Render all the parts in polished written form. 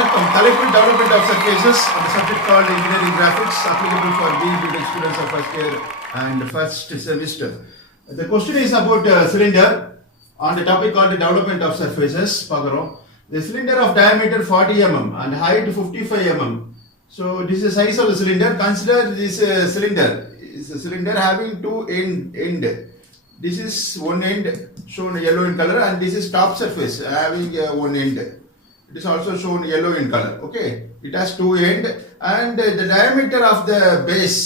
வணக்கம். தலைப்பு development of surfaces on the subject called engineering graphics applicable for BE students of first year and first semester. The question is about cylinder on the topic called development of surfaces. பார்க்கிறோம். The cylinder of diameter 40 mm and height 55 mm. So this is the size of the cylinder. Consider this cylinder. It's a cylinder having two end. This is one end shown yellow in color and this is top surface having one end. It is also shown yellow in color. Okay, it has two end and the diameter of the base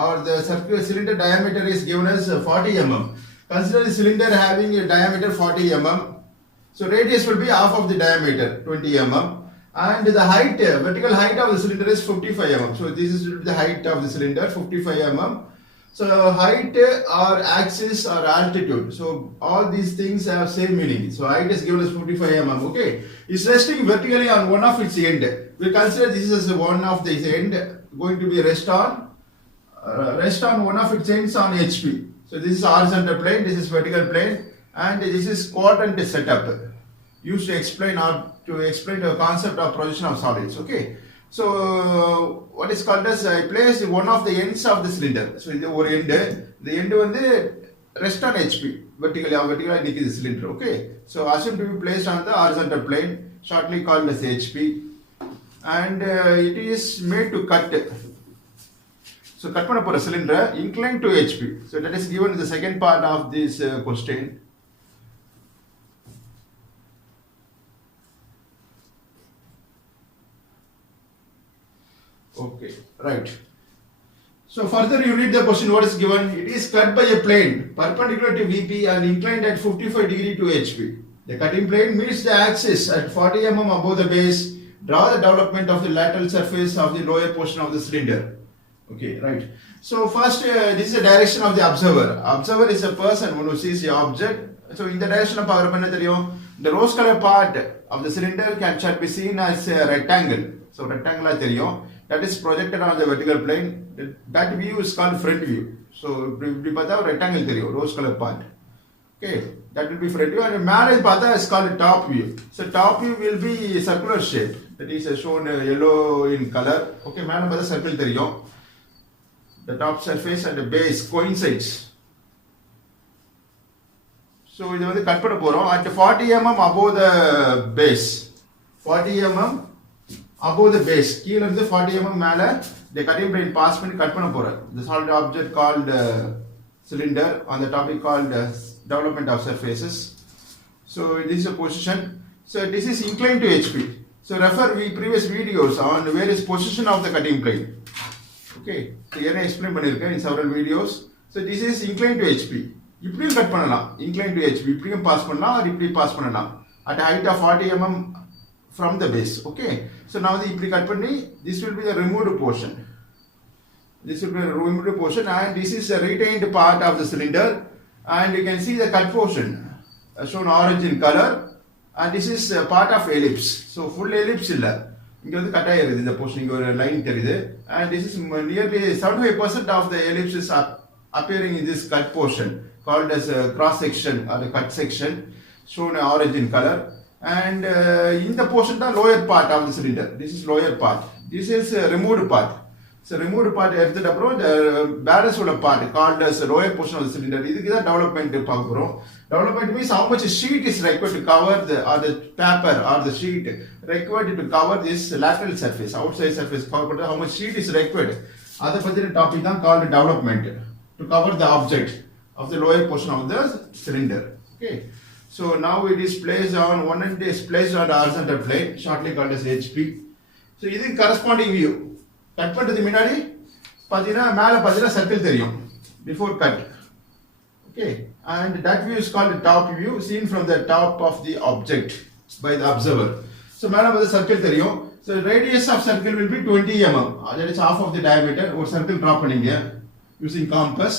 or the circular cylinder diameter is given as 40 mm. Consider the cylinder having a diameter 40 mm. So radius will be half of the diameter 20 mm and the height, vertical height of the cylinder is 55 mm. So this is the height of the cylinder 55 mm. So height or axis or altitude. So all these things have same meaning. So height is given as 45 mm. Okay, it's resting vertically on one of its end. We consider this as one of this end going to be rest on one of its ends on HP. So this is horizontal plane, this is vertical plane, and this is quadrant setup used to explain the concept of projection of solids. Okay. So what is called as I place one of the ends of the cylinder. So the end வந்து rest on HP vertically நிக்குது the cylinder. Okay, so assumed to be placed on the horizontal plane, shortly called as HP, and it is made to cut. So cut பண்ண போற cylinder inclined to HP. So that is given in the second part of this question. Okay, right. So further you read the question what is given. It is cut by a plane perpendicular to VP and inclined at 55 degree to HP. The cutting plane meets the axis at 40 mm above the base. Draw the development of the lateral surface of the lower portion of the cylinder. Okay, right. So first this is the direction of the observer. Observer is a person who sees the object. So in the direction of power panna theriyum, the rose color part of the cylinder can be seen as a rectangle. So rectangular theriyum. That is projected on the vertical plane. That view is called front view. So இப்படி பார்த்தா rectangle தெரியும் rose color part. Okay, that will be front view and மேலே பார்த்தா is called top view. So top view will be circular shape. That is shown yellow in color. Okay, மேலே பார்த்தா circle தெரியும். The top surface and the base coincides. So இது வந்து cut பண்ண போறோம் at 40 mm above the base. 40 mm above the base. கீழ இருந்து 40 mm மேல the cutting plane pass பண்ணி கட் பண்ண போறேன். The solid object called cylinder on the topic called development of surfaces. So this is a position. So this is inclined to HP. So refer previous videos on various position of the cutting plane. Okay, so here I explain பண்ணிருக்கேன் in several videos. So this is inclined to HP. இப்படியும் cut பண்ணலாம் inclined to HP. இப்படியும் pass பண்ணலாம் or இப்படி pass பண்ணலாம் at a height of 40 mm from the base. Okay, so now the இப்படி cut பண்ணி this will be the removed portion. This will be the removed portion and this is a retained part of the cylinder and you can see the cut portion shown orange in color and this is a part of ellipse. So full ellipse இல்ல இங்க வந்து cut ஆயிருது இந்த portion இங்க ஒரு line தெரியுது and this is nearly 75% of the ellipse is appearing in this cut portion called as a cross section or a cut section shown orange in color. And in the portion the lower part of the cylinder, this is lower part, this is removed part. So removed part எடுத்துட்ட அப்புறம் the balance உள்ள part called as lower portion of the cylinder. இதுக்கு தான் development பார்க்க போறோம். Development means how much sheet is required to cover the paper or the sheet required to cover this lateral surface, outside surface cover how much sheet is required. அத பத்தின topic தான் called development to cover the object of the lower portion of the cylinder. Okay, so now it is placed on one end is placed on the horizontal plane shortly called as HP. So இது corresponding view. Cut பண்றதுக்கு முன்னாடி பாத்தீங்கன்னா மேல பாத்தீங்கன்னா circle தெரியும் before cut. Okay, and that view is called the top view seen from the top of the object by the observer. So மேல பாத்தீங்கன்னா circle தெரியும். So radius of circle will be 20 mm. That is half of the diameter. ஒரு circle draw பண்ணீங்க using compass.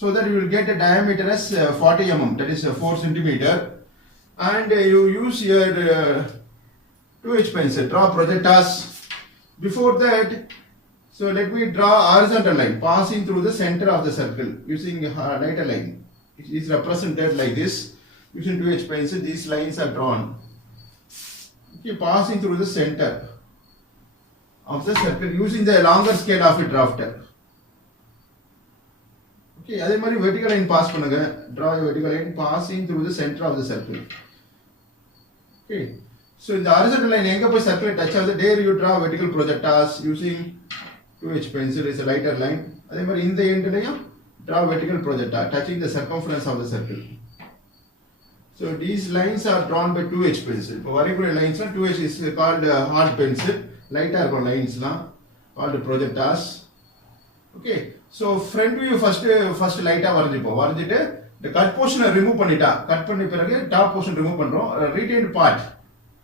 So that you will get a diameter as 40 mm, that is 4 centimeter, and you use your 2H pencil, draw projectors. Before that, so let me draw horizontal line passing through the center of the circle using a lighter line. It is represented like this using 2H pencil. These lines are drawn. Okay, passing through the center. of the circle using the longer scale of a drafter. Okay, அதே மாதிரி vertical line pass பண்ணுங்க. Draw a vertical line passing through the center of the circle. Okay, so in the horizontal line எங்க போய் circle touch ஆகுது, there you draw vertical projectors using 2H pencil is a lighter line. அதே மாதிரி இந்த எண்ட்லயும் draw vertical projector touching the circumference of the circle. So these lines are drawn by 2H pencil. இப்போ வரைக்கூடிய lines 2H is called hard pencil. Lighter இருக்கும் lines called projectors. Okay, so front view first light வரைஞ்சிட்டு the cut portion remove cut பண்ணி பிறகு top portion remove பண்றோம். Retained part,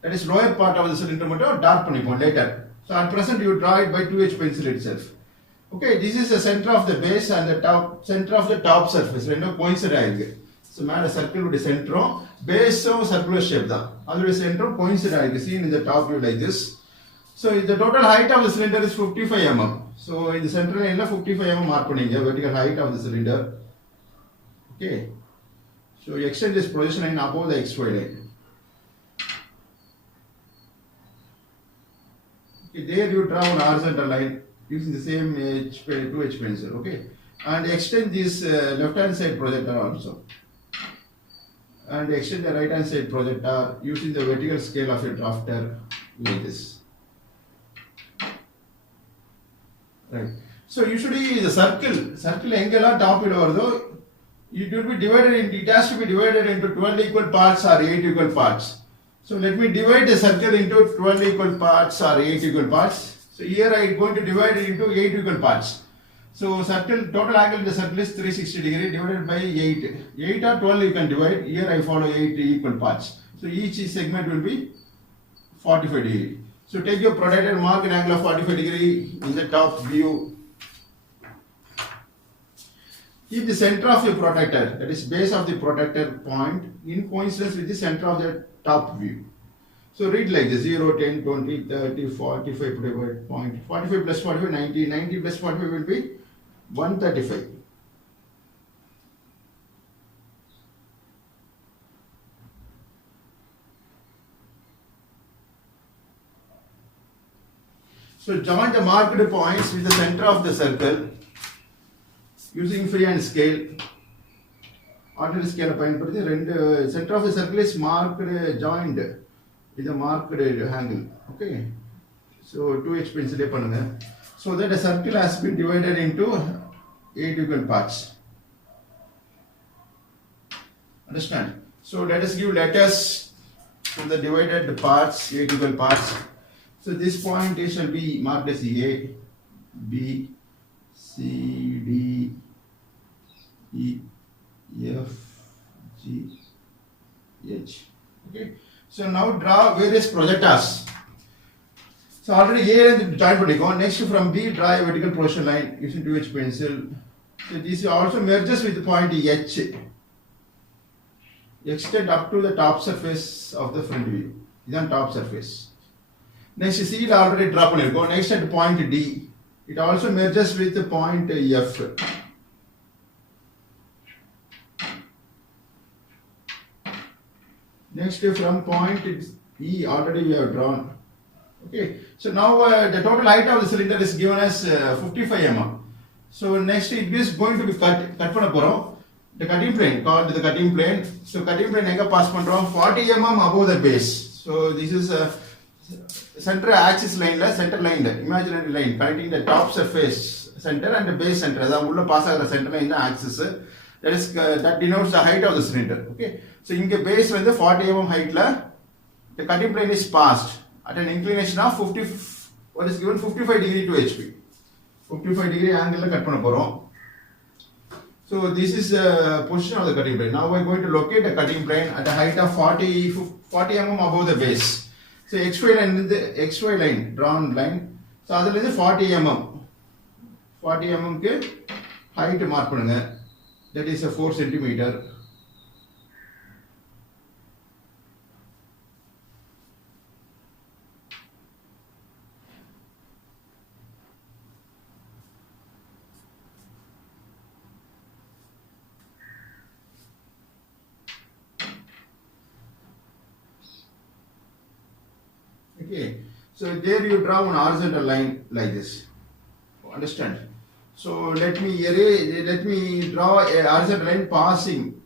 that is lower part of the cylinder மட்டும் dark பண்ணிப்போம் later. So at present you draw it by 2H pencil itself. Okay, this is the center of the base and the center of the top surface. ரெண்டும் coincide ஆயிருக்கு. So மேல circle உடைய centrum base circular shape தான். அதோட centrum coincide ஆயிருக்கு. Seen in the top view like this. So the total height of the cylinder is 55 mm. So in the center line 55 mm mark பண்ணீங்க vertical height of the cylinder. Okay, so you extend this projection line above the XY line. Okay, there you draw an horizontal line using the same 2H pencil. Okay, and extend this left hand side projector also, and extend the right hand side projector using the vertical scale of a drafter like this. Right. So usually the circle எங்கெல்லாம் top ல வருதோ it will be divided into, it has to be divided into 12 equal parts or 8 equal parts. So let me divide the circle into 12 equal parts or 8 equal parts. So here I am going to divide it into 8 equal parts. So circle, total angle of the circle is 360 degree divided by 8. 8 or 12 you can divide. Here I follow 8 equal parts. So each segment will be 45 degree. So take your protractor, mark an angle of 45 degree in the top view. Keep the center of your protractor, that is base of the protractor point, in coincidence with the center of the top view. So read like this: 0, 10, 20, 30, 45 divided point. 45 plus 45, 90. 90 plus 45 will be 135. So join the marked points with the center of the circle using freehand scale. Ordinary scale பயன்படுத்தி ரெண்டு center of the circle is marked joined with a marked angle. Okay, so 2H pencil பண்ணுங்க. So that the circle has been divided into 8 equal parts. Understand? So let us give letters to the divided parts, 8 equal parts. So this point shall be marked as A, B, C, D, E, F, G, H. Okay. So now draw various projectors. So already A join பண்ணிக்கோ. Next from B draw a vertical projection line using 2H pencil. So this also merges with the point H. Extend up to the top surface of the front view. This is top surface. Next C already draw பண்ணிருக்கோம். Next at point D, it also merges with the point F. Next from point E already we have drawn. Okay, so now the total height of the cylinder is given as 55 mm. So next it is going to be cut பண்ண போறோம். The cutting plane called the cutting plane. So cutting plane எங்க pass பண்றோம்? 40 mm above the base. So this is center axis line center line imaginary line connecting the top surface center and the base center. அதான் உள்ள pass ஆகுற center line தான் axis. That denotes the height of the cylinder. Okay, so இங்க base வந்து 40 mm height ல the cutting plane is passed at an inclination of 50, what is given 55 degree to HP. 55 degree angle ல cut பண்ண போறோம். So this is the position of the cutting plane. Now we are going to locate the cutting plane at a height of 40 mm above the base. So XY line is the XY line drawn line. So அதுல இருந்து 40 mm க்கு height mark பண்ணுங்க. That is a 4 centimeter. Okay, So there you draw one horizontal line like this. Understand? So let me draw a horizontal line passing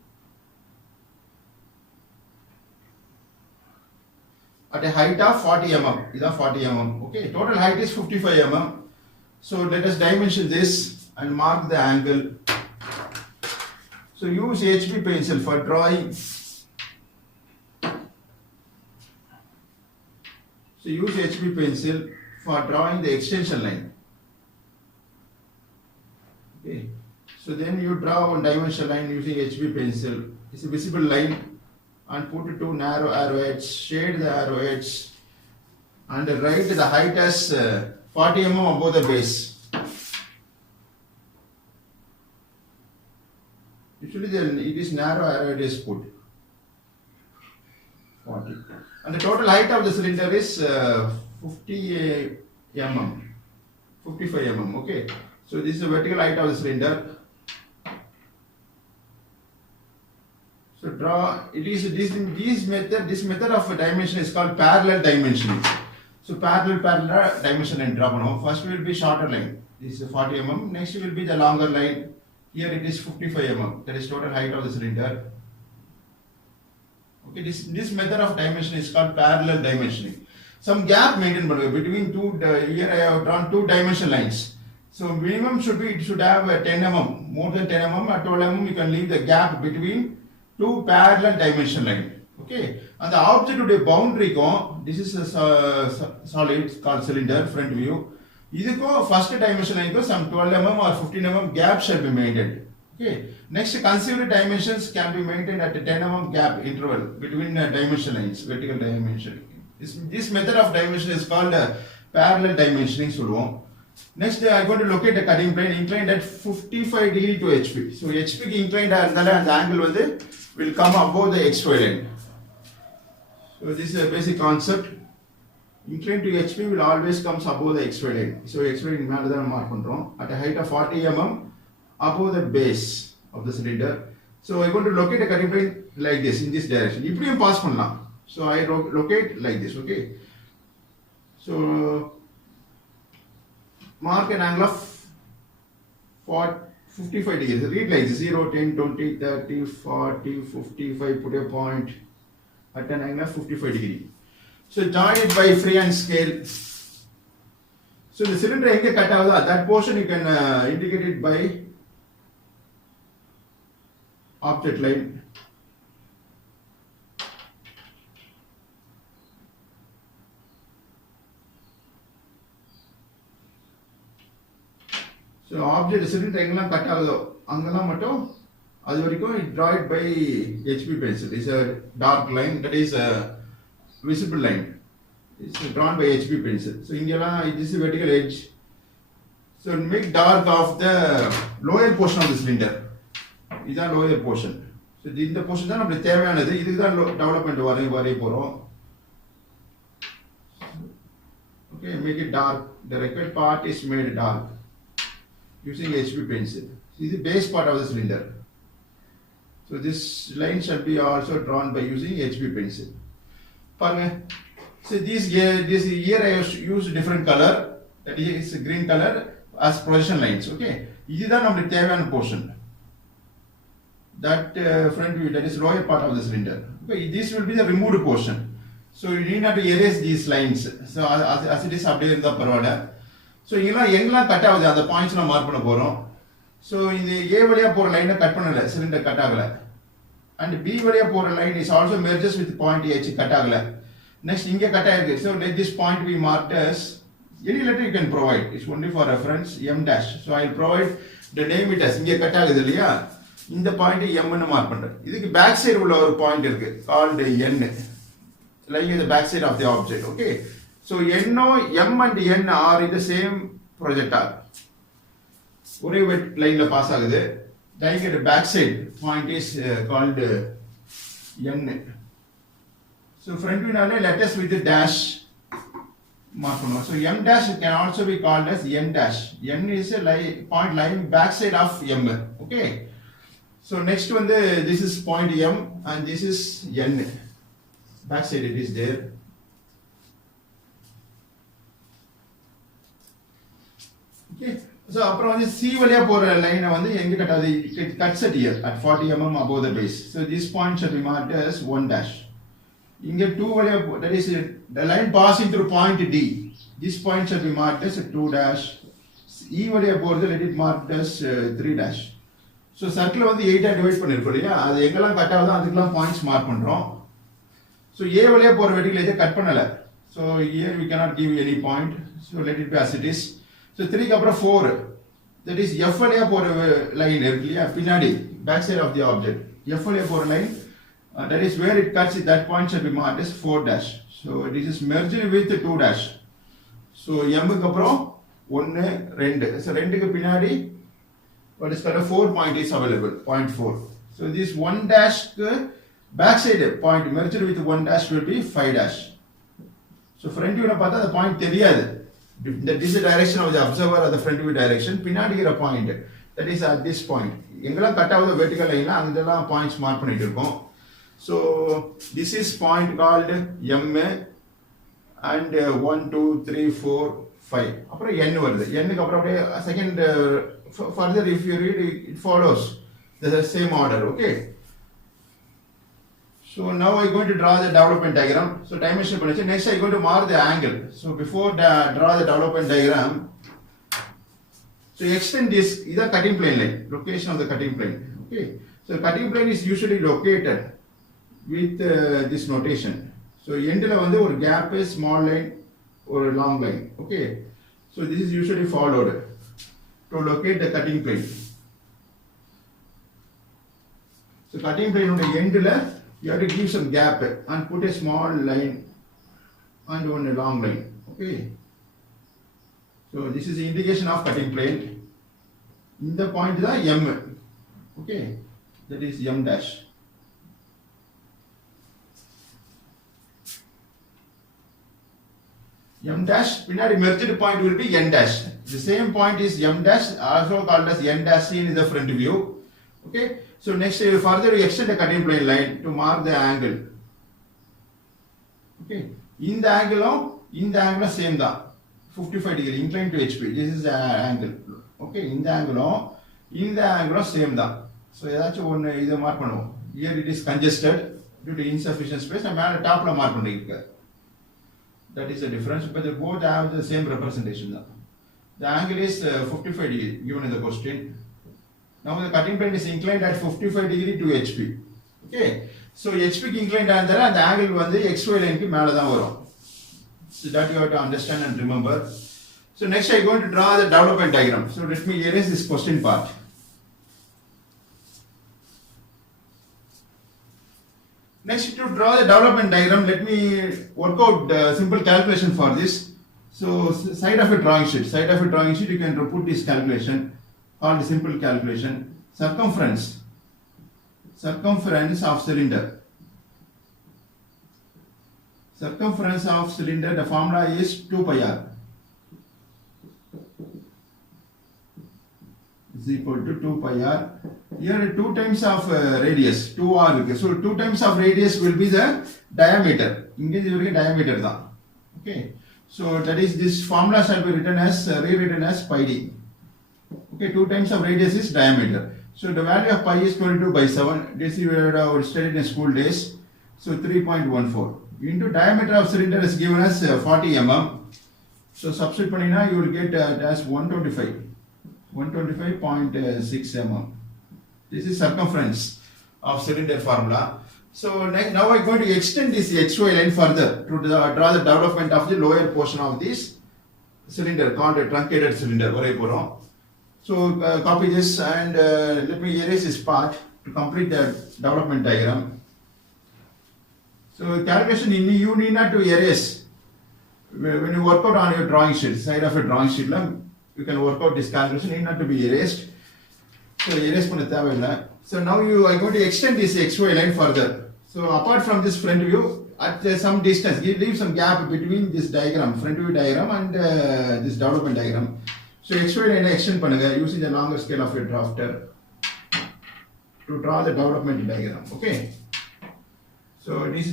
at a height of 40 mm. This is 40 mm. Okay, total height is 55 mm. So let us dimension this and mark the angle. So use HB pencil for drawing. So use HB pencil for drawing the extension line. Okay. So then you draw one dimension line using HB pencil. It's a visible line and put two narrow arrowheads. Shade the arrowheads and write the height as 40 mm above the base. Usually then it is narrow arrowhead is put 40. And the total height of the cylinder is 50 mm, 55 mm. Okay. So this is the vertical height of the cylinder. So draw. It is this method of dimension is called parallel dimensioning. So parallel dimension and draw. First will be shorter line. This is 40 mm. Next will be the longer line. Here it is 55 mm. That is total height of the cylinder. Okay, this method of dimension is called parallel dimensioning. Some gap maintained between two. Here I have drawn two dimension lines. So minimum it should have 10 mm, more than 10 mm or 12 mm. You can leave the gap between two parallel dimension line. Okay, and the object of the boundary this is a solid called cylinder front view. This first dimension line some 12 mm or 15 mm gap shall be maintained. Okay, next considered dimensions can be maintained at a 10 mm gap interval between dimension lines, vertical dimension. This method of dimension is called parallel dimensioning. Next I am going to locate the cutting plane inclined at 55 degree to HP. So HP inclined and the angle will come above the XY line. So this is a basic concept. Inclined to HP will always comes above the XY line. So XY line mark at a height of 40 mm above the base of the cylinder. So I am going to locate a cutting plane like this in this direction. Ippadium pass pannalam. So I locate like this. Okay. So mark an angle of 55 degrees. Read like this: 0, 10, 20, 30, 40, 55. Put a point at an angle of 55 degree. So join it by freehand scale. So the cylinder cut out that portion you can indicate it by object line. So object cylinder எங்கெல்லாம் cut ஆகுதோ அங்கெல்லாம் மட்டும் அது வரைக்கும் draw it by HB pencil. It's a dark line, that is a visible line. It's drawn by HB pencil. So இங்கெல்லாம் this is vertical edge. So make dark of the lower portion of the cylinder. இதுதான் lower portion. So இந்த portion தான் நமக்கு தேவையானது. இதுக்கு தான் development வரைய போறோம். Okay, make it dark. The required part is made dark using HB pencil. This is the base part of the cylinder. So this line shall be also drawn by using HB pencil. So this here I have used different color. That is green color as projection lines. Okay, this is the portion. That front view, that is lower part of the cylinder. Okay, this will be the removed portion. So you need not to erase these lines. So as it is updated in the parada. So எங்கெல்லாம் cut ஆகுது அந்த points நான் mark பண்ண போறோம். So இந்த A வழியா போற லைனை கட் பண்ணல, சிலிண்டர் கட் ஆகல. And B வழியா போற line is also merges with point H, cut ஆகல. Next இங்க கட் ஆயிருக்கு. So let this point be marked as any letter you can provide. It's only for reference M dash. So I'll provide the name it as இங்க cut ஆகுது இல்லையா, இந்த point M ன்னு mark பண்றேன். இதுக்கு back side உள்ள ஒரு point இருக்கு called N, lying in the back side of the object. Okay, so NO, M and N are in the same projectile. ஒரே வெட் லைன்ல பாஸ் ஆகுது. Lying at the back side point is called N. So front view நாலே letters with the dash mark பண்ணுவோம். So M dash can also be called as N dash. N is a point lying back side of M. Okay, so next one, this is point M and this is N. Back side it is there. Okay. So அப்புறம் வந்து C வழியா போற லைனை வந்து எங்க கட்டாது? It cuts at here at 40 mm above the base. So this point should be marked as 1 dash. இங்க 2 வழியா that is the line passing through point D. This point should be marked as 2 dash. E வழியா போறது let it marked as 3 dash. So circle வந்து 8 ஆ divide பண்ணிருக்கோம் இல்லையா? அது எங்கெல்லாம் cut ஆகுதோ அதுக்கெல்லாம் பாயிண்ட்ஸ் மார்க் பண்றோம். So A வழியா போற வெர்டிகல் எதை கட் பண்ணல. So here we cannot give any point. So let it be as it is. So 3 க்கு அப்புறம் 4, that is F வழியா போற லைன் இருக்கு இல்லையா பின்னாடி back side of the object F வழியா போற line that is where it cuts at that point should be marked as 4 dash. So this is merged with 2 dash. So M க்கு அப்புறம் 1 2, so 2 க்கு பின்னாடி what is called a 4 point is available, point 4. So this 1 dash க்கு back side point merged with 1 dash will be 5 dash. So front view பார்த்தா அந்த point தெரியாது. That is the direction of the observer or the front view direction. பின்னாடி இருக்கிற point that is at this point. எங்கெல்லாம் cut ஆகுது vertical லைன்ல அங்கெல்லாம் points mark பண்ணிட்டு இருக்கோம். So this is point called M and 1 2 3 4 5. அப்புறம் N வருது. N க்கு அப்புறம் அப்படியே second further if you read it follows the same order. Okay. So now I am going to draw the development diagram. So dimension பண்ணிச்சு. Next I am going to mark the angle. So before draw the development diagram, so extend this is the cutting plane line, location of the cutting plane. Okay. So the cutting plane is usually located with this notation. So end la வந்து ஒரு gap is small line or a long line. Okay. So this is usually followed to locate the cutting plane. So cutting plane on the end la you have to give some gap and put a small line and one long line. Okay. So this is the indication of cutting plane. In the point is M. Okay. That is M dash. M dash, pinadi merged point will be N dash. The same point is M dash, also called as N dash seen in the front view. Okay. So next you further extend the cutting plane line to mark the angle. Okay. In the angle same da 55 degree inclined to HP. This is the angle. Okay. In the angle same da. So ஏதாச்சும் ஒன்னு இத mark பண்ணுவோம். Here it is congested due to insufficient space. நான் மேல டாப்ல mark பண்ணிருக்கேன். That is the difference, but they both have the same representation da. The angle is 55 degree given in the question. Now the cutting plane is inclined at 55 degree to HP. Okay. So HP க்கு inclined ஆனதால அந்த angle வந்து XY line க்கு மேல தான் வரும். So that you have to understand and remember. So next I am going to draw the development diagram. So let me erase this question part. Next to draw the development diagram, let me work out simple calculation for this. So side of a drawing sheet you can put this calculation. Called simple calculation. Circumference of cylinder. Circumference of cylinder, the formula is 2 pi r is equal to 2 pi r. Here 2 times of radius 2r. So 2 times of radius will be the diameter. Inge diameter da. Okay. So that is this formula shall be written as rewritten as pi d. Okay, 2 times of radius is diameter. So the value of pi is 22 by 7. This you have studied in school days. So 3.14 into diameter of cylinder is given as 40 mm. So substitute panina you will get as 125.6 mm. This is circumference of cylinder formula. So now I am going to extend this XY line further to draw the development of the lower portion of this cylinder called a truncated cylinder. So copy this and let me erase this part to complete the development diagram. So calculation you need not to erase. When you work out on your drawing sheet, side of a drawing sheet, you can work out this calculation, need not to be erased. So erase பண்ண தேவையில்லை. So now you are going to extend this XY line further. So apart from this front view, at some distance, leave some gap between this diagram, front view diagram and this development diagram. So XY line extend பண்ணுங்க using the longer scale of your drafter to draw the development diagram. Okay. So this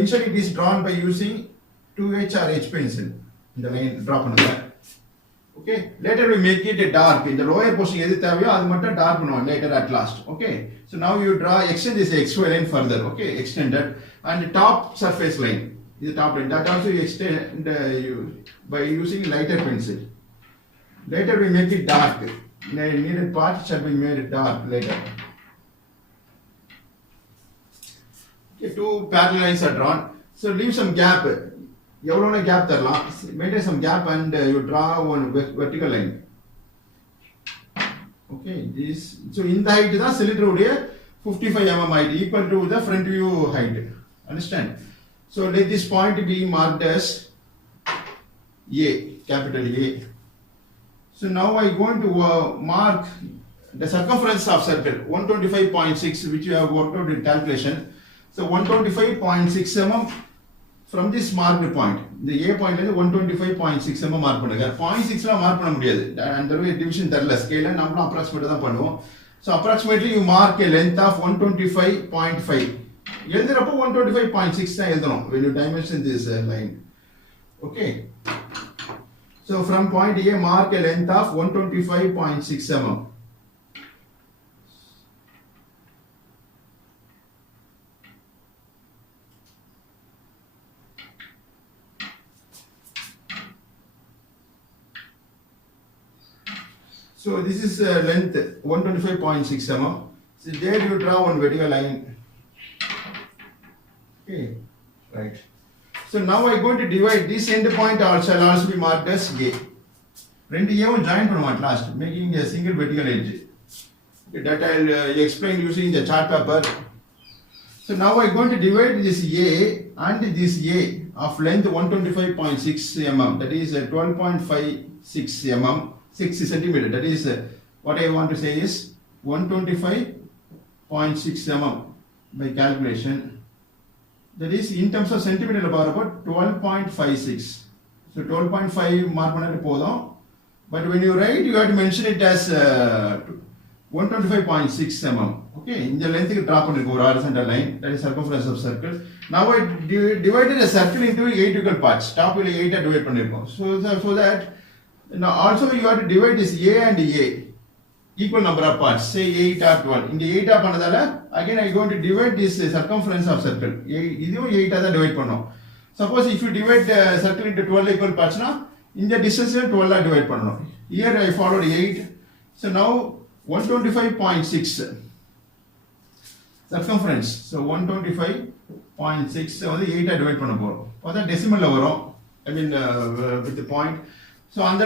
initially it is drawn by using 2H or H pencil. இந்த line draw பண்ணுங்க. Okay, later we make it dark. In the lower portion எது தேவையோ அது மட்டும் dark பண்ணுவோம் later at last. Okay, so now you draw extend this xy line further. Okay, extended and top surface line is the top line. That also you extend by using lighter pencil. Later we make it dark. The needed part shall be made dark later. Okay, two parallel lines are drawn. So leave some gap. எவ்வளோன gap தரலாம், maintain some gap and you draw one vertical line. Okay, this so இந்த height தான் cylinder உடைய 55 mm height equal to the front view height. Understand? So let this point be marked as A, capital A. So now I going to mark the circumference of circle 125.6 which you have worked out in calculation. So 125.6 mm from this marked point, the A point is 125.6 mm mark பண்ணுங்க. 0.6 ல mark பண்ண முடியாது, அந்த division தரல ஸ்கேல்ல, நம்மளும் அப்ராக்சிமேட்டா தான் பண்ணுவோம். So approximately you mark a length of 125.5. எழுதுறப்போ 125.6 தான் எழுதணும் when you dimension this line. Okay, so from point A mark a length of 125.6 mm. So this is length 125.6 mm. So there you draw one vertical line. Okay, right. So now I going to divide this end point shall also be marked as A. ரெண்டு ஏவும் join பண்ணுவோம் at last, making a single vertical edge. Okay, that I will explain using the chart paper. So now I going to divide this A and this A of length 125.6 mm. That is 12.56 mm. 6 centimeter. That is what I want to say is 125.6 mm by calculation. That is in terms of centimeter about 12.56. So 12.5 mark பண்ணது போதும். But when you write, you have to mention it as 125.6 mm. Okay, இந்த length க்கு drop பண்ணிருக்கோம் ஒரு horizontal line. That is circumference of circle. Now I divided a circle into 8 equal parts. Top ல 8 divide பண்ணிருக்கோம். So that now also you have to divide this A and A equal number of parts, say 8 or 12. In the 8 ah பண்ணதால again I going to divide this circumference of circle. இதுவும் 8 ஆ தான் divide பண்ணோம். Suppose if you divide the circle into 12 equal parts na, in the distance 12 ah divide பண்ணனும். Here I followed 8. So now 125.6 circumference. So 125.6 வந்து 8 ஆ divide பண்ண போறோம். அத டெசிமல்ல வரும். I mean with the point. So அந்த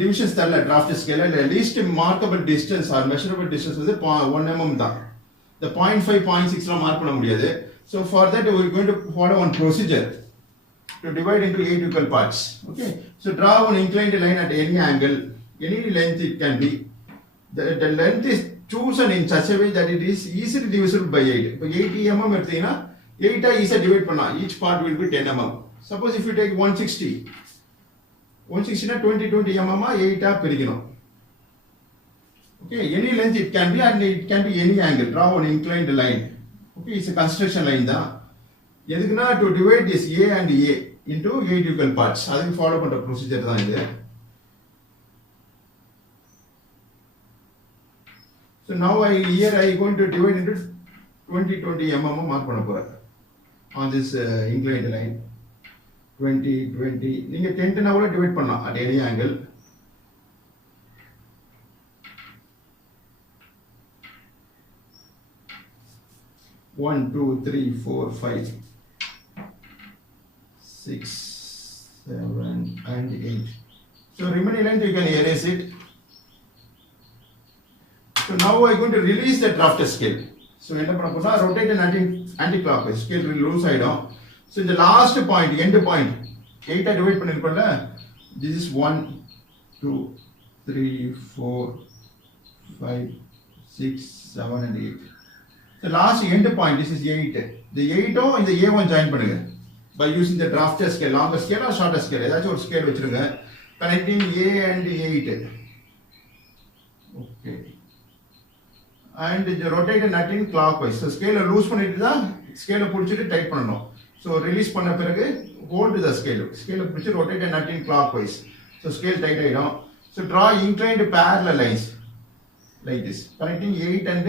divisions தரல draft scale ல least markable distance or measurable distance வந்து 1 mm தான். The 0.5 0.6 ல மார்க் பண்ண முடியாது. So for that we are going to follow one procedure to divide into 8 equal parts. Okay, so draw one inclined line at any angle, any length it can be. The length is chosen in such a way that it is easily divisible by 8. இப்போ 80 mm எடுத்தீங்கன்னா 8 ஆ ஈஸியா divide பண்ணலாம். Each part will be 10 mm. Suppose if you take 160 na 20 mm 8 ஆ பிரிக்கணும். Okay, any length it can be and it can be any angle. Draw one inclined line. Okay, it's a construction line தான். எதுக்குன்னா to divide this A and A into 8 equal parts. அதுக்கு follow பண்ற procedure தான் இது. So now here I going to divide into 20 mm mark பண்ண போறேன் on this inclined line. 20 நீங்க 10 னா கூட டிவைட் பண்ணலாம் at any angle. One, 2, 3, 4, 5, 6, 7 and 8. So remaining length you can erase it. So now I going to release the drafter scale. So என்ன பண்ண போறா, rotate an anti-clockwise. Scale loose ஆயிடும். So in the last point, end point, 8 divide பண்ணிருக்கோம்ல, this is 1, 2, 3, 4, 5, 6, 7 and 8. The last end point, this is 8. The 8 ஓ இந்த A1 join பண்ணுங்க by using the drafter scale, longer scale or shorter scale. ஏதாச்சும் ஒரு scale வச்சிருங்க. Connecting A and 8. Okay. And rotate the nut in clockwise. So scale loose பண்ணிட்டு தான் scale புடிச்சிட்டு tight பண்ணனும். So release பண்ண பிறகு hold the scale. Scale புடிச்சு rotate the nut in clockwise. So scale tight ஆயிடும். So draw inclined parallel lines like this, connecting 8 and A.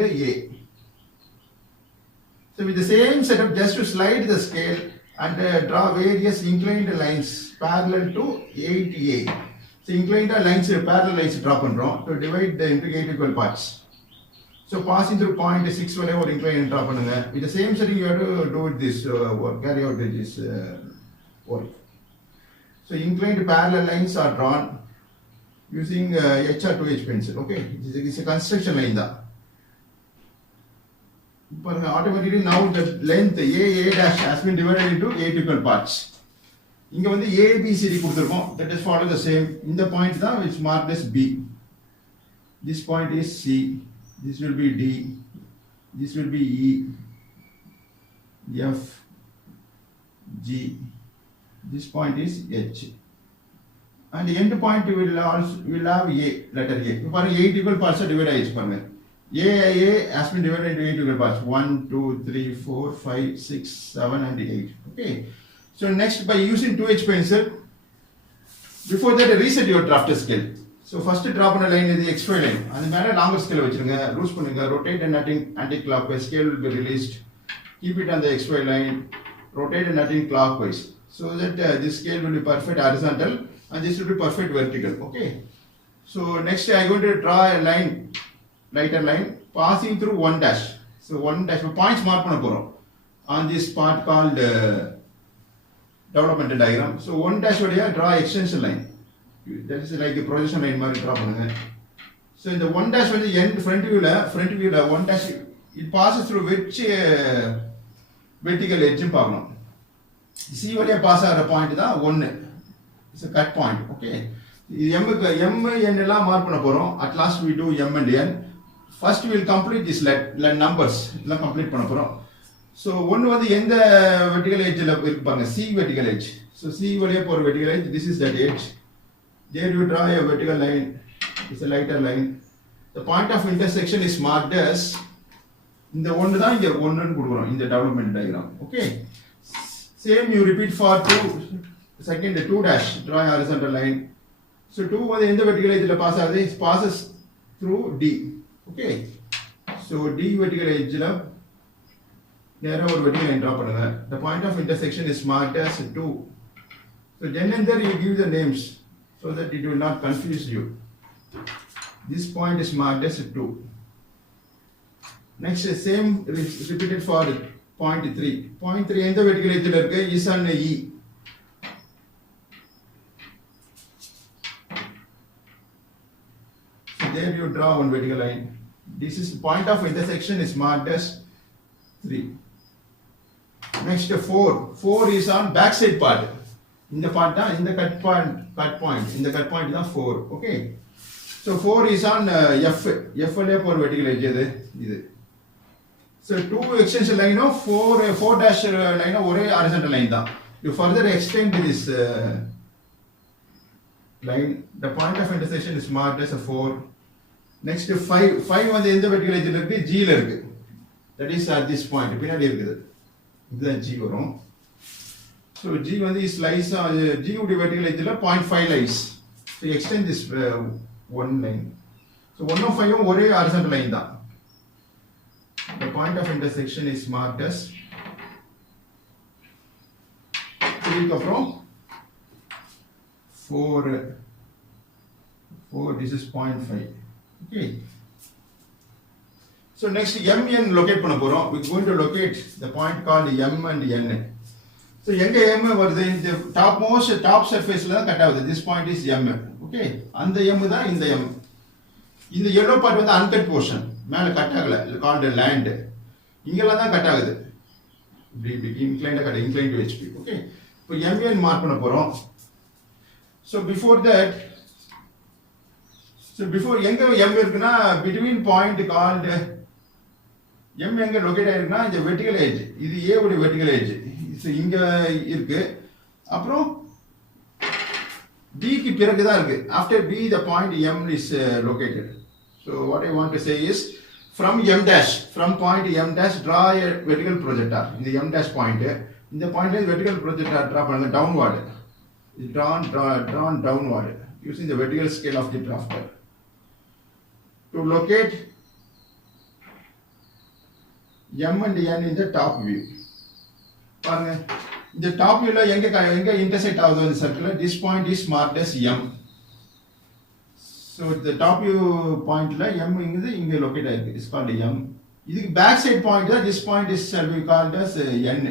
So with the same setup, just to slide the scale and draw various inclined lines parallel to 8A. So inclined lines, parallel lines draw பண்றோம் to divide the into 8 equal parts. So passing through point 6 வரை ஒரு inclined draw பண்ணுங்க. With the same setting, you have to do this work, carry out this work. So inclined parallel lines are drawn using HR 2H pencil. Okay, this is a construction line தான். Automatically now the length AA dash has been divided into 8 equal parts. இங்க வந்து ABCD கொடுத்திருக்கோம். That is follow the same. இந்த point தான் which marked as B. This point is C. This will be D. This will be E. F. G. This point is H. And the end point will have A, letter A. இப்போ பாருங்க 8 equal parts divided ஆயிடுச்சு பாருங்க. A has been divided into 8 equal parts. 1, 2, 3, 4, 5, 6, 7 and 8. Okay. So next, by using 2H pencil, before that reset your drafter scale. So first draw பண்ண line is the XY line. அந்த மேல longer scale வச்சிருங்க. Loose பண்ணுங்க. Rotate and anti-clockwise. Scale will be released. Keep it on the XY line. Rotate and anti-clockwise. So that this scale will be perfect horizontal and this will be perfect vertical. Okay. So next I am going to draw a line, lighter line passing through 1 dash. So 1 dash points mark பண்ண போறோம் on this part called developmental diagram. So 1 dash வழியா draw extension line. That is like a projection line மாதிரி draw பண்ணுங்க. So in the 1 dash வந்து end front viewல 1 dash it passes through which vertical edge பார்க்கணும். C வழியா pass ஆகிற point தான் 1. It's a cut point. Okay. M N எல்லாம் mark பண்ண போறோம். At last we do M and N. First we will complete this numbers எல்லாம் complete பண்ண போறோம். So ஒன்னு வந்து எந்த vertical edgeல இருக்கு பாருங்க, C vertical edge. So C வழியா போற vertical edge, this is that edge. There you draw a vertical line. It's a lighter line. The point of intersection is marked as இந்த ஒன்னு தான் இங்க ஒன்னுன்னு கொடுக்கிறோம் இந்த development diagram. Okay. Same you repeat for 2 dash, draw a horizontal line. So 2 வந்து எந்த vertical edgeல pass ஆகுது? It passes through D. Okay. So D vertical edgeல நேரா ஒரு vertical line draw பண்ணுங்க. The point of intersection is marked as 2. So then and there you give the names so that it will not confuse you. This point is marked as 2. Next same repeated for point 3. Point 3 எந்த vertical edgeல இருக்கு? is on E. So there you draw one vertical line. This is point of intersection is marked as 3. Next 4. 4 is on backside part. இந்த part தான் இந்த cut point. இந்த cut point தான் 4. Okay. So 4 is on F. F வழியா போற vertical edge இது. So 2 extension line of 4 dash line ஒரே horizontal line தான். You further extend this line. The point of intersection is marked as a 4. Next 5 வந்து எந்த vertical edge இருக்கு? G ல இருக்கு. That is at this point. பின்னாடி இருக்குது. இதுதான் G வரும். So G வந்து is lies G உடைய vertical edgeல 0.5 lies. So you extend this one line. So 1 of 5 ஒரே horizontal line தான். The point of intersection is marked as 3 அப்புறம் 4. This is 0.5. Okay. So next MN locate பண்ண போறோம். We are going to locate the point called M and N. So எங்க M வருது? இந்த top surfaceல தான் cut ஆகுது. This point is M. Okay. அந்த M தான் இந்த M. இந்த yellow part வந்து uncut portion. மேல கட் ஆகல. called land. இங்கெல்லாம் தான் கட் ஆகுது. inclined to HP. Okay. இப்போ MN மார்க் பண்ண போறோம். So before எங்க M இருக்குன்னா between point called M எங்க லொகேட் ஆயிருக்குன்னா இந்த vertical edge. இது A உடைய vertical edge. So இங்க இருக்கு. அப்புறம் D க்கு பிறகு தான் இருக்கு. After B the point M is located. So what I want to say is from M dash, from point M dash draw a vertical projector. இந்த M dash point, இந்த point is vertical projector draw பண்ணுங்க downward. Drawn downward. using the vertical scale of the drafter. To locate M and N in the top view. பாருங்க இந்த top வியூல எங்க intersect ஆகுது இந்த circle, this point is marked as M. So the top view pointல M இங்க locate ஆயிருக்கு, it's called M. இதுக்கு back side point தான், this point is shall be called as N.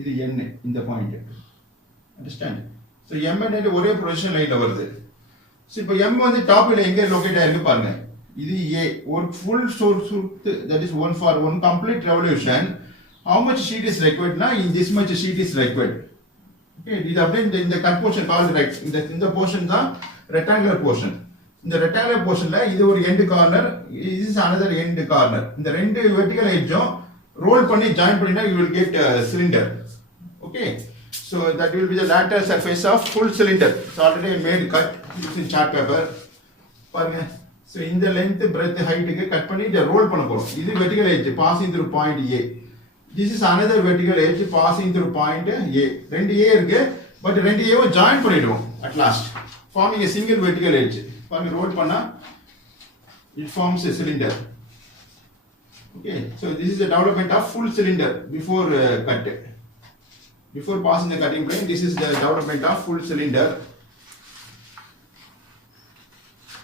இது N இந்த point, understand? So M and ஒரே position லைன்ல வருது. So இப்போ M டாப் வியூல எங்க லொகேட் ஆயிருக்கு பாருங்க, இது A, ஒரு full source that is one for one complete revolution. How much sheet is required? Na in this much sheet is required. Okay, இது அப்படியே இந்த கட் போர்ஷன் கால்ட் ரைட், இந்த போர்ஷன் தான் ரெக்டாங்குலர் போர்ஷன். இந்த ரெக்டாங்குலர் போர்ஷன்ல இது ஒரு end corner, this is another end corner. இந்த ரெண்டு வெர்டிகல் எட்ஜும் ரோல் பண்ணி ஜாயின் பண்ணினா you will get a cylinder. Okay, so that will be the lateral surface of full cylinder. It's already made cut using chart paper. பாருங்க, so இந்த length breadth height க்கு cut பண்ணி இத role பண்ண போறோம். இது vertical edge passing through point A. This is another vertical edge passing through point A. ரெண்டு A இருக்கு, பட் ரெண்டு A வை ஜாயின் பண்ணிடுவோம் at last, forming a single vertical edge. பாருங்க ரோல் பண்ணா it forms a cylinder. Okay, so this is the development of full cylinder before cut. Before passing the cutting plane, this is the development of full cylinder.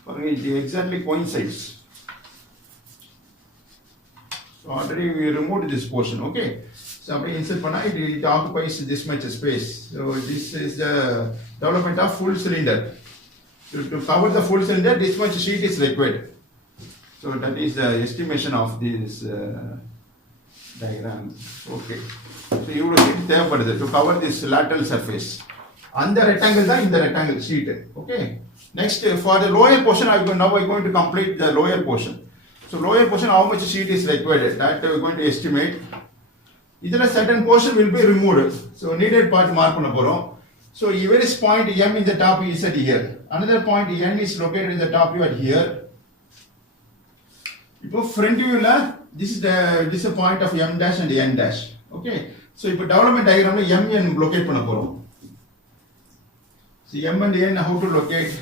பாருங்க it exactly coincides. So already we removed this portion, okay? So அப்படியே insert பண்ணா it occupies this much space. So this is the development of full cylinder. To cover the full cylinder, this much sheet is required. So that is the estimation of this diagram. Okay. So இவ்வளவு sheet தேவைப்படுது to cover this lateral surface. அந்த rectangle தான் இந்த rectangle sheet. Okay. Next, for the lower portion, now I'm going to complete the lower portion. So lower portion, how much sheet is required? That we are going to estimate. Either a certain portion will be removed. So needed part mark பண்ண போறோம். So here is point M in the top view is at here. Another point N is located in the top view at here. இப்போ front view ல this is a point of M dash and N dash. Okay. So இப்போ development diagram ல M N locate பண்ண போறோம். So M and N, how to locate?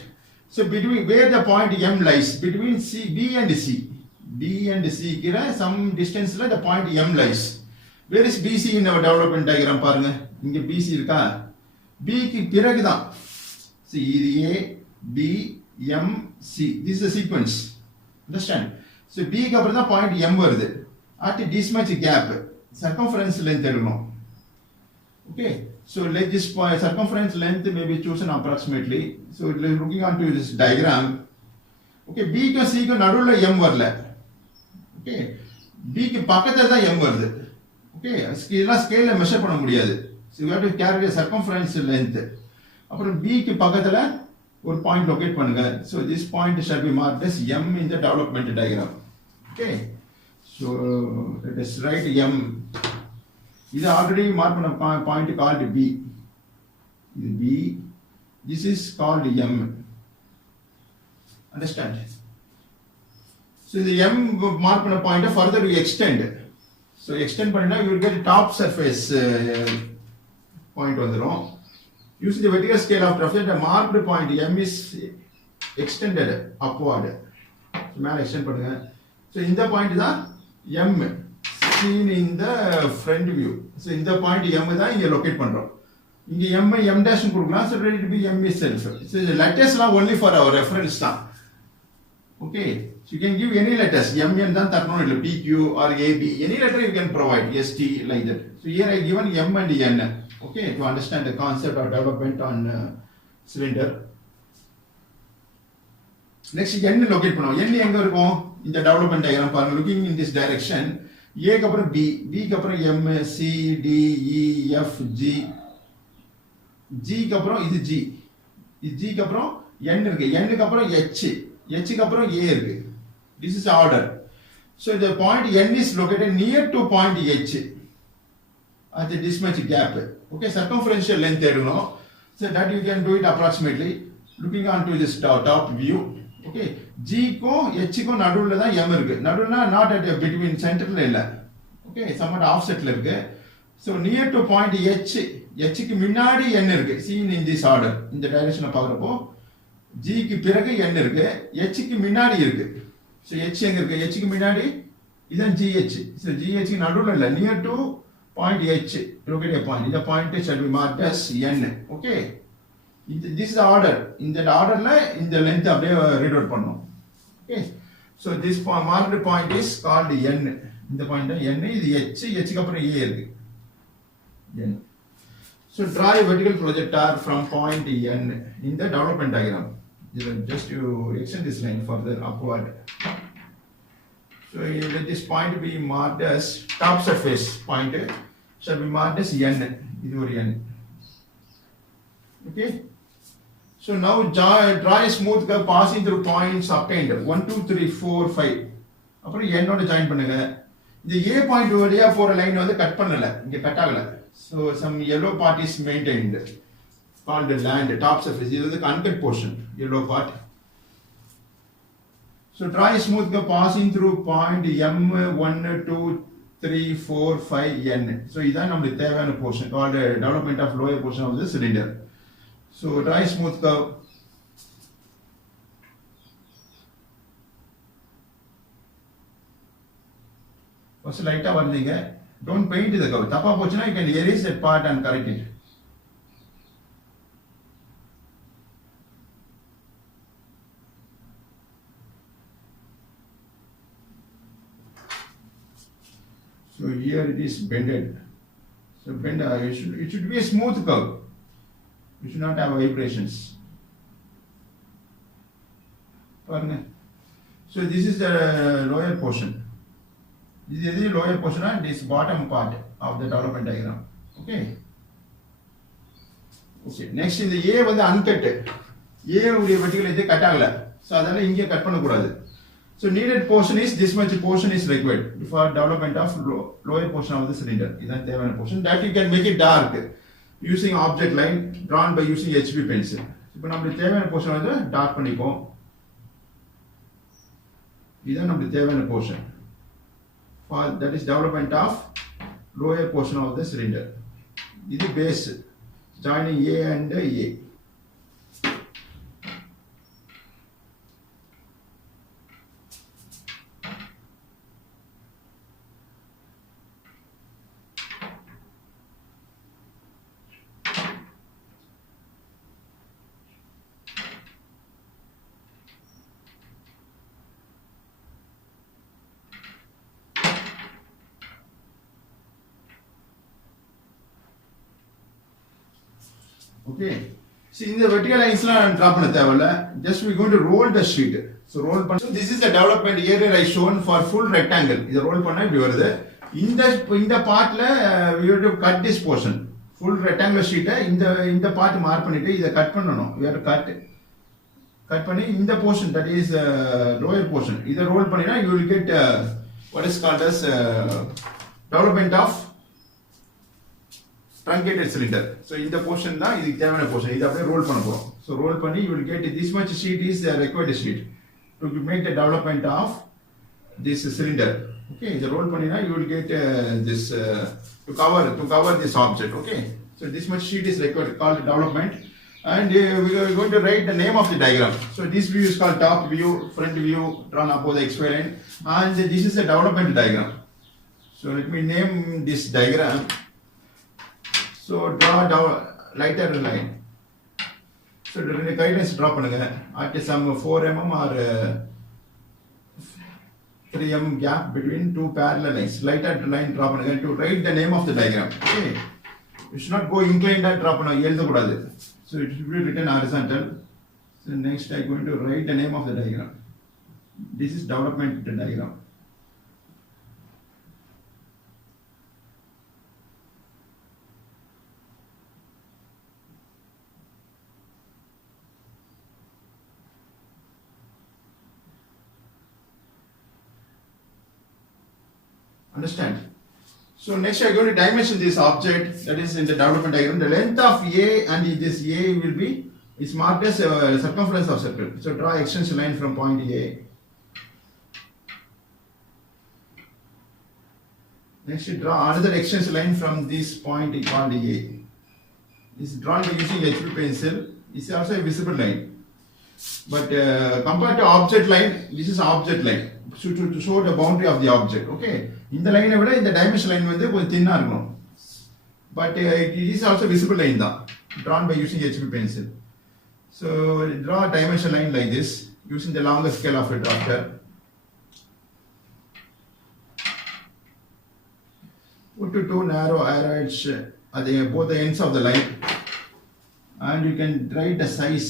So between where the point M lies, between B and C. B and C கிற some distance ல the point M lies. Where is BC in our development diagram பாருங்க, இங்க BC இருக்கா? B க்கு பிறகு தான் see இது A B M C, this is the sequence, understand? So B க்கு அப்புறம் தான் point M வருது. At this much gap circumference length எடுக்கணும். Okay, so let this point circumference length may be chosen approximately. So looking onto this diagram, okay, B க்கு C க்கு நடுவுல M வரல. Okay, B க்கு பக்கத்துல தான் M வருது. Okay, இதெல்லாம் ஸ்கேல்ல மெஷர் பண்ண முடியாது. So you have to calculate circumference length. அப்புறம் B க்கு பக்கத்துல ஒரு பாயிண்ட் லொகேட் பண்ணுங்க. So this point shall be marked as M in the development diagram. Okay, so let us write M. இது ஆல்ரெடி மார்க் பண்ண point called B. இது B, this is called M. Understand? So the M mark பண்ண point further we extend. So extend பண்ணினா you will get top surface point வந்துரும். Using the vertical scale of drafter, the marked point M is extended upward. So மேல extend பண்ணுங்க. So இந்த point தான் M seen in the front view. So இந்த point M தான் இங்க locate பண்றோம். இங்க M M dash கொடுக்கலாம். So ready to be M itself. So the letters எல்லாம் only for our reference தான். Okay, so you can give any letters. M N தான் தரணும், இல்ல P Q or A B, any letter you can provide. S T like that. So here I given M and N. Okay, to understand the concept of development on cylinder. Next N locate பண்ணுவோம். N எங்க இருக்கும்? இந்த development diagram பாருங்க, looking in this direction. A க்கு அப்புறம் B, B க்கு அப்புறம் M, C, D, E, F, G. G க்கு அப்புறம் இது G. இது G க்கு அப்புறம் N இருக்கு. N க்கு அப்புறம் H. H க்கு அப்புறம் A இருக்கு. This is order. So the point N is located near to point H at this much gap. Okay, circumferential length எடுக்கணும். So that you can do it approximately looking onto this top view. Okay, G க்கும் H க்கும் நடுவுல தான் M இருக்கு. நடுவுனா not at between centerல இல்ல. Okay, somewhat offsetல இருக்கு. So near to point H, H க்கு முன்னாடி N இருக்கு. Seen in this order. இந்த டைரக்ஷனை பார்க்கறப்போ G க்கு பிறகு n இருக்கு, h க்கு முன்னாடி இருக்கு. So h எங்க இருக்கு? h க்கு முன்னாடி இதான் GH. So GH க்கு நடுவுல இல்ல, near to point H. Locate a point. இந்த point shall be marked as n. Okay. This is the order. இந்த ஆர்டர்ல இந்த லென்த் அப்படியே ரீட் அவுட் பண்ணனும். Okay. So this marked point is called n. இந்த பாயிண்ட் n, இது h, h க்கு அப்புறம் a இருக்கு. n. So draw a vertical projector from point n in the development diagram. Just you extend this line further upward. So let this point be marked as top surface point shall be marked as n. This is n. Okay. So now draw a smooth curve passing through points obtained 1, 2, 3, 4, 5. அப்புறம் n ஓட join பண்ணுங்க. இந்த a point வழியா போற line வந்து cut பண்ணல, இங்க cut ஆகல. So some yellow part is maintained called the land top surface. This is the uncut portion, yellow part. So draw a smooth curve passing through point m1, 2, 3, 4, 5, n. So இதான் நமக்கு தேவையான portion called development of lower portion of the cylinder. So draw a smooth curve. First light வர்றீங்க. Don't paint the curve. தப்பா போச்சுனா you can erase that part and correct it. So here it is bended. So bend, it should be a smooth curve. You should not have vibrations. So this is the lower portion. This is the lower portion and this bottom part of the development diagram. Okay. Okay. Next in the A வந்து uncut. A உடைய vertical இது cut ஆகல. So அதனால இங்க cut பண்ண கூடாது. So needed portion is this much portion is required for development of lower portion of the cylinder. இதான் தேவையான portion. That you can make it dark using object line drawn by using HB pencil. இப்போ நமக்கு தேவையான portion வந்து dark பண்ணிப்போம். இதான் நமக்கு தேவையான portion. For that is development of lower portion of the cylinder. This is base joining A and A. Okay. See in the vertical lines la draw பண்ண தேவையில்ல. Just we going to roll the sheet. So roll பண்ண. So this is the development area I shown for full rectangle. இத roll பண்ணா இப்படி வருது. இந்த பார்ட்ல we have to cut this portion. Full rectangular sheet இந்த பார்ட் மார்க் பண்ணிட்டு இத கட் பண்ணனும். We have to cut பண்ணி இந்த portion that is lower portion. இத roll பண்ணினா you will get what is called as development of truncated cylinder. So in the portion da இதுக்கு தேவையான portion இத அப்படியே roll பண்ண போறோம். So roll பண்ணி you will get this much sheet is the required sheet to make the development of this cylinder. Okay, the roll பண்ணினா you will get this to cover this object. Okay, so this much sheet is required called development, and we are going to write the name of the diagram. So this view is called top view, front view drawn above the XY line, and this is the development diagram. So let me name this diagram. So draw down lighter line. So the guidance draw பண்ணுங்க. At some 4 mm or 3 mm gap between two parallel lines. Lighter line draw பண்ணுங்க to write the name of the diagram. Okay. You should not go inclined and draw பண்ண எழுத கூடாது. So it should be written horizontal. So next I am going to write the name of the diagram. This is development diagram. Understand? So next I am going to dimension this object that is in the development diagram. The length of A and this A will be is marked as circumference of circle. So draw extension line from point A. Next you draw another extension line from this point called A. This is drawn by using HB pencil. This is also a visible line. But compared to object line, this is object line. So to show the boundary of the object. Okay. In the line, in the dimension line, கொஞ்சம் thin இருக்கும். But it is also visible line தான், drawn by using HB pencil. So draw a dimension line like this using the longer scale of a drafter. Put to two narrow arrows at both the ends of the line, and you can write the size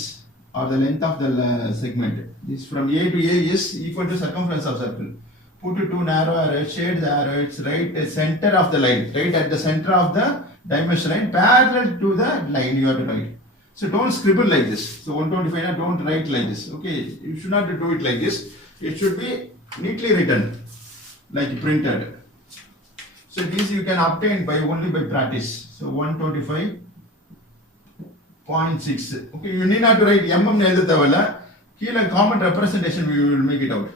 or the length of the segment. This from A to A is equal to circumference of circle. Put to two narrow arrows, shade the arrows, right at the center of the line, right at the center of the dimension line, parallel to the line you have to write. So don't scribble like this. So 125, don't write like this. Okay, you should not do it like this. It should be neatly written, like printed. So this you can obtain by only by practice. So 125.6. Okay, you need not to write mm எழுத தேவையில்ல. கீழே common representation we will make it out.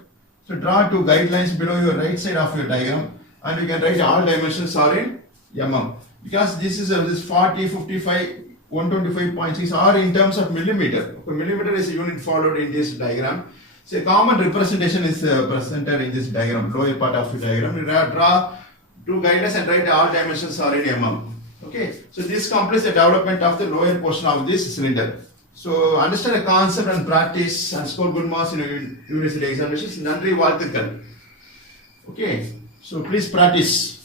So draw two guidelines below your right side of your diagram, and you can write all dimensions are in mm. Because this is this 40, 55, 125.6 are in terms of millimeter. Okay, millimeter is a unit followed in this diagram. So a common representation is presented in this diagram, lower part of the diagram. You draw two guidelines and write all dimensions are in mm. Okay, so this completes the development of the lower portion of this cylinder. So understand the concept and practice and score good marks in university examinations. Nandri வாழ்த்துக்கள். Okay, so please practice.